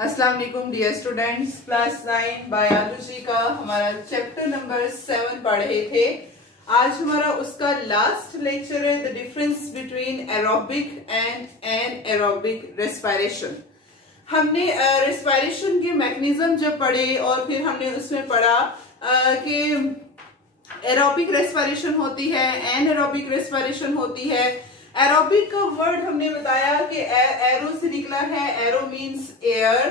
अस्सलाम वालेकुम dear students, class 9 biology का हमारा चैप्टर नंबर 7 पढ़ रहे थे। आज हमारा उसका लास्ट लेक्चर है, the difference between aerobic and anaerobic respiration. हमने रेस्पिरेशन के मैकेनिज्म जब पढ़े और फिर हमने उसमें पढ़ा कि एरोबिक रेस्पिरेशन होती है, एनएरोबिक रेस्पिरेशन होती है। एरोबिक का वर्ड हमने बताया कि एरो से निकला है, arrow means air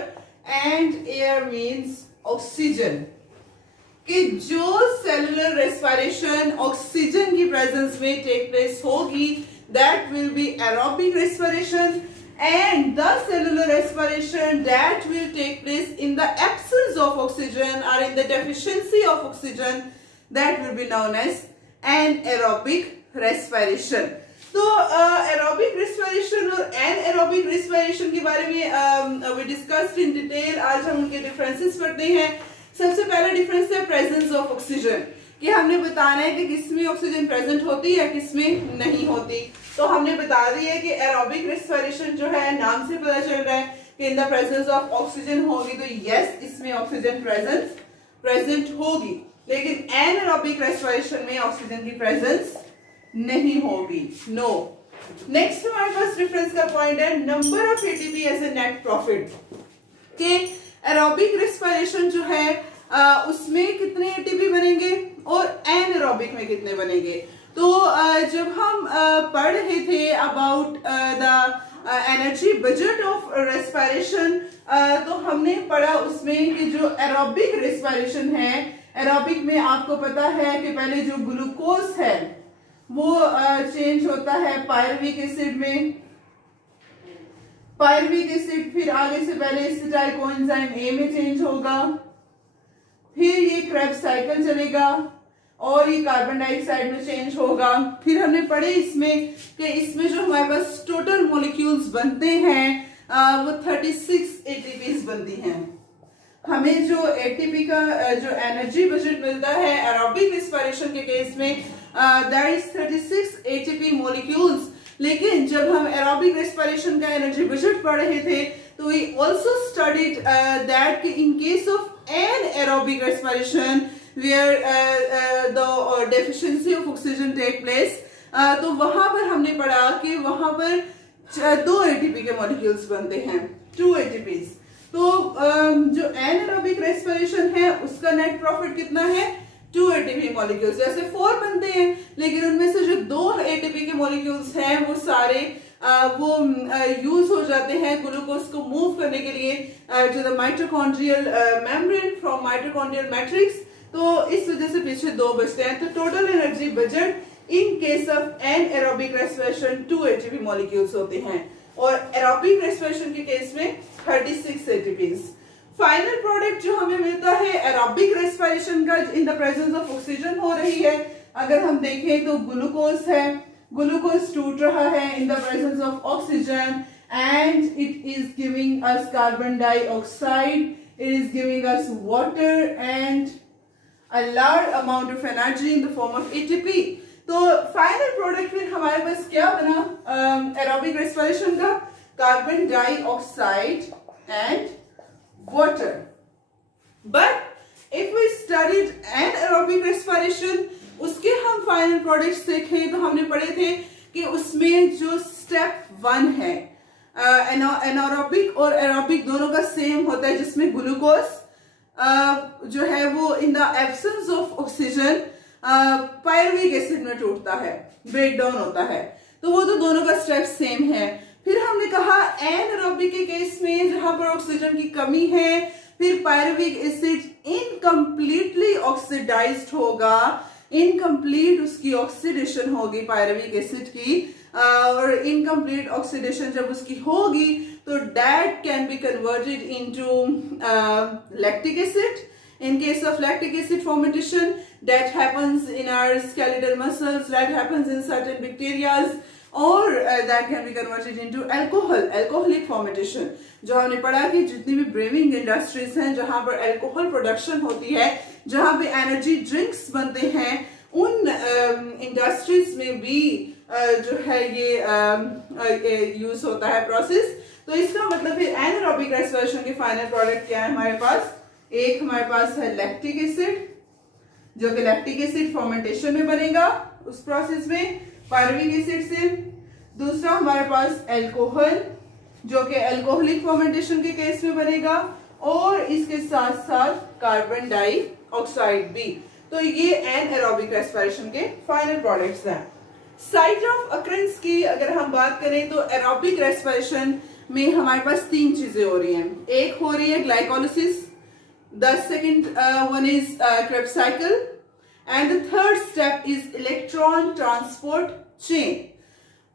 and air means oxygen, कि जो सेलुलर रेस्पिरेशन ऑक्सीजन की प्रेजेंस में टेक प्लेस होगी that will be aerobic respiration, and the cellular respiration that will take place in the absence of oxygen or in the deficiency of oxygen that will be known as anaerobic respiration. तो aerobic respiration और anaerobic respiration के बारे में we discussed in detail. आज हम उनके differences पढ़ते हैं। सबसे पहला डिफरेंस है प्रेजेंस ऑफ ऑक्सीजन, कि हमने बताना है कि किसमें ऑक्सीजन प्रेजेंट होती है किसमें नहीं होती। तो हमने बता दिया कि एरोबिक रेस्पिरेशन जो है नाम से पता चल रहा है कि in the presence of oxygen होगी, तो यस इसमें ऑक्सीजन प्रेजेंट होगी, लेकिन एनएरोबिक रेस्पिरेशन में ऑक्सीजन की प्रेजेंस नहीं होगी, नो। नेक्स्ट हमारे पास डिफरेंस का पॉइंट है number of ATP as a net profit, के एरोबिक रेस्पिरेशन जो है उसमें कितने एटीपी बनेंगे और एनएरोबिक में कितने बनेंगे। तो जब हम पढ़ रहे थे about the energy budget of respiration, तो हमने पढ़ा उसमें कि जो एरोबिक रेस्पिरेशन है, एरोबिक में आपको पता है कि पहले जो ग्लूकोज है वो चेंज होता है पायरुविक एसिड में, पायरुविक एसिड फिर आगे से पहले एसिटाइल कोएंजाइम ए में चेंज होगा, फिर ये क्रेब्स साइकिल चलेगा और ये कार्बन डाइऑक्साइड में चेंज होगा। फिर हमने पढ़े इसमें कि इसमें जो हमारे पास टोटल मॉलिक्यूल्स बनते हैं वो 36 एटीपीज बनती हैं। हमें जो एटीपी का जो एनर्जी बजट मिलता है एरोबिक रेस्पिरेशन के केस में दैट इज 36 एटीपी मॉलिक्यूल्स। लेकिन जब हम एरोबिक रेस्पिरेशन का एनर्जी बजट पढ़ रहे थे तो we also studied that in case of anaerobic respiration where the deficiency of oxygen take place, तो वहां पर हमने पढ़ा कि वहां पर 2 एटीपी के मॉलिक्यूल्स बनते हैं, 2 एटीपीज। तो जो एनएरोबिक रेस्पिरेशन है उसका नेट प्रॉफिट कितना है, 2 एटीपी मॉलिक्यूल्स। जैसे 4 बनते हैं, लेकिन उनमें से जो 2 एटीपी के मॉलिक्यूल्स हैं वो सारे वो यूज हो जाते हैं ग्लूकोज को मूव करने के लिए to the mitochondrial membrane from mitochondrial matrix. तो इस वजह से पीछे 2 बचते हैं। तो total energy budget in case of anaerobic respiration 2 ATP molecules होते हैं और एरोबिक रेस्पिरेशन के केस में 36 एटीपीज। फाइनल प्रोडक्ट जो हमें मिलता है एरोबिक रेस्पिरेशन का इन द प्रेजेंस ऑफ ऑक्सीजन हो रही है। अगर हम देखें तो ग्लूकोज है, ग्लूकोज टूट रहा है इन the presence of oxygen and it is giving us carbon dioxide, it is giving us water and a large amount of energy in the form of ATP। तो फाइनल प्रोडक्ट फिर हमारे पास क्या बना एरोबिक रेस्पिरेशन का, carbon dioxide and water. But if we studied anaerobic respiration, उसके हम final products देखे तो हमने पढ़े थे कि उसमें जो स्टेप 1 है एनारोबिक और एरोबिक दोनों का सेम होता है, जिसमें ग्लूकोज जो है वो इन the absence of oxygen pyruvic acid में टूटता है, ब्रेक डाउन होता है। तो वो तो दोनों का स्टेप सेम है। फिर हमने कहा एनएरोबिक के केस में जहां पर ऑक्सीजन की कमी है, फिर पायरुविक एसिड इनकम्प्लीटली ऑक्सीडाइज्ड होगा, इनकम्प्लीट उसकी ऑक्सीडेशन होगी पायरुविक एसिड की, और इनकम्प्लीट ऑक्सीडेशन जब उसकी होगी तो that can be converted into lactic acid. In case of lactic acid fermentation, that happens in our skeletal muscles, that happens in certain bacteria, or that can be converted into alcohol, alcoholic fermentation। जो हमने पढ़ा कि जितनी भी braving industries हैं जहां पर alcohol production होती है, जहां पे एनर्जी ड्रिंक्स बनते हैं, उन इंडस्ट्रीज में भी जो है ये यूज होता है प्रोसेस। तो इसका मतलब फिर एनारोबिक रेस्पिरेशन के फाइनल प्रोडक्ट क्या है हमारे पास? एक हमारे पास है लैक्टिक एसिड, जो कि लैक्टिक एसिड फर्मेंटेशन में बनेगा उस प्रोसेस में पायरुविक एसिड से। दूसरा हमारे पास एल्कोहल, जो कि एल्कोहलिक फर्मेंटेशन के केस में बनेगा, और इसके साथ साथ कार्बन डाइऑक्साइड भी। तो ये एनारोबिक रेस्पिरेशन के फाइनल प्रोडक्ट्स हैं। साइट ऑफ अकरेंस की अगर हम बात करें तो एरोबिक रेस्पिरेशन में हमारे पास तीन चीजें हो रही हैं। एक हो रही है glycolysis, the second one is Krebs cycle, and the third step is electron transport chain.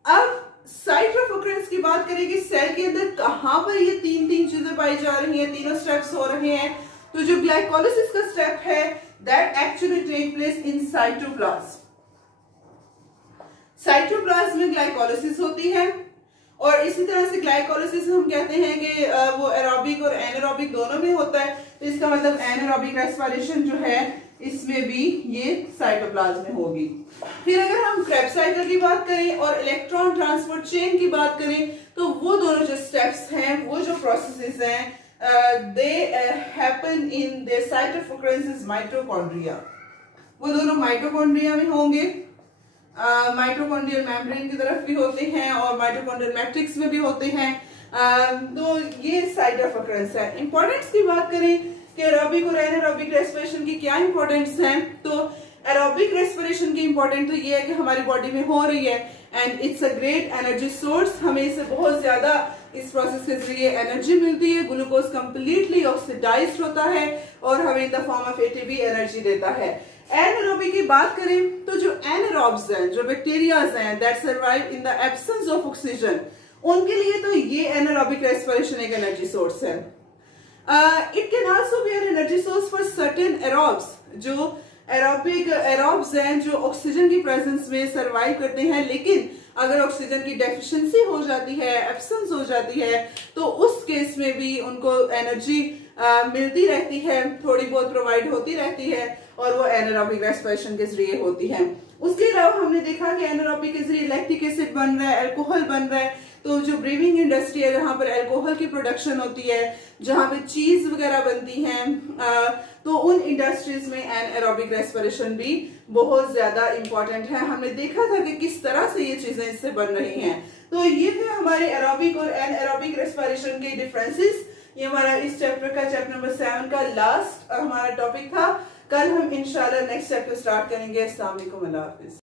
अब साइट ऑफ अकरेंस की बात करें कि सेल के अंदर कहां पर ये तीन चीजें पाई जा रही हैं, तीनों स्टेप्स हो रहे हैं। तो जो ग्लाइकोलिसिस का स्टेप है that actually take place in cytoplasm. Cytoplasm में ग्लाइकोलिसिस होती है, और इसी तरह से ग्लाइकोलिसिस हम कहते हैं कि वो एरोबिक और एनारोबिक दोनों में होता है। तो इसका मतलब एनारोबिक रेस्पिरेशन जो है इसमें भी ये साइटोप्लाज्म में होगी। फिर अगर हम क्रेब्स साइकिल की बात करें और इलेक्ट्रॉन ट्रांसपोर्ट चेन की बात करें तो वो दोनों जो स्टेप्स हैं, वो जो प्रोसेसेस हैं, they happen in the site of occurrence is mitochondria. वो दोनों माइटोकॉन्ड्रिया में होंगे, माइटोकॉन्ड्रियल मेम्ब्रेन की तरफ भी होते हैं और माइटोकॉन्ड्रियल मैट्रिक्स में भी होते हैं। तो ये साइट ऑफ अकरेंस है। इंपॉर्टेंस की बात करें कि एरोबिक और एनारोबिक रेस्पिरेशन की क्या इंपॉर्टेंस है, तो एरोबिक रेस्पिरेशन की इंपॉर्टेंट तो ये है कि हमारी बॉडी में हो रही है and it's a great energy source. हमें इससे बहुत ज्यादा इस प्रोसेस के जरिए एनर्जी मिलती है। ग्लूकोज कंप्लीटली ऑक्सीडाइज्ड होता है और हमें in the form of ATP energy देता है। एनारोबिक की बात करें तो जो एनारोब्स हैं, जो बैक्टीरियाज हैं that survive in the absence of oxygen, उनके लिए तो ये एनारोबिक रेस्पिरेशन एक एनर्जी सोर्स है। It can also be an energy source for certain aerobes. जो एरोबिक एरोब्स हैं जो ऑक्सीजन की प्रेजेंस में सर्वाइव करते हैं, लेकिन अगर ऑक्सीजन की डेफिशिएंसी हो जाती है, एब्सेंस हो जाती है, तो उस केस में भी उनको एनर्जी मिलती रहती है, थोड़ी बहुत प्रोवाइड होती रहती है, और वो एनारोबिक रेस्पिरेशन के जरिए होती है। उसके अलावा हमने देखा कि एनारोबिक के जरिए लैक्टिक एसिड बन रहा है, अल्कोहल बन रहा है। तो जो ब्रीविंग इंडस्ट्री है जहां पर अल्कोहल की प्रोडक्शन होती है, जहां पे चीज वगैरह बनती हैं, तो उन इंडस्ट्रीज में एनारोबिक रेस्पिरेशन भी बहुत ज्यादा इंपॉर्टेंट है। हमने देखा था कि किस तरह से ये चीजें इससे बन रही हैं। तो ये थे हमारे एरोबिक और एनारोबिक रेस्पिरेशन के डिफरेंसेस। ये हमारा इस चैप्टर का चैप्टर नंबर 7 का लास्ट हमारा टॉपिक था। कल हम इंशाल्लाह नेक्स्ट चैप्टर स्टार्ट करेंगे। अस्सलाम वालेकुम, अल्लाह हाफिज।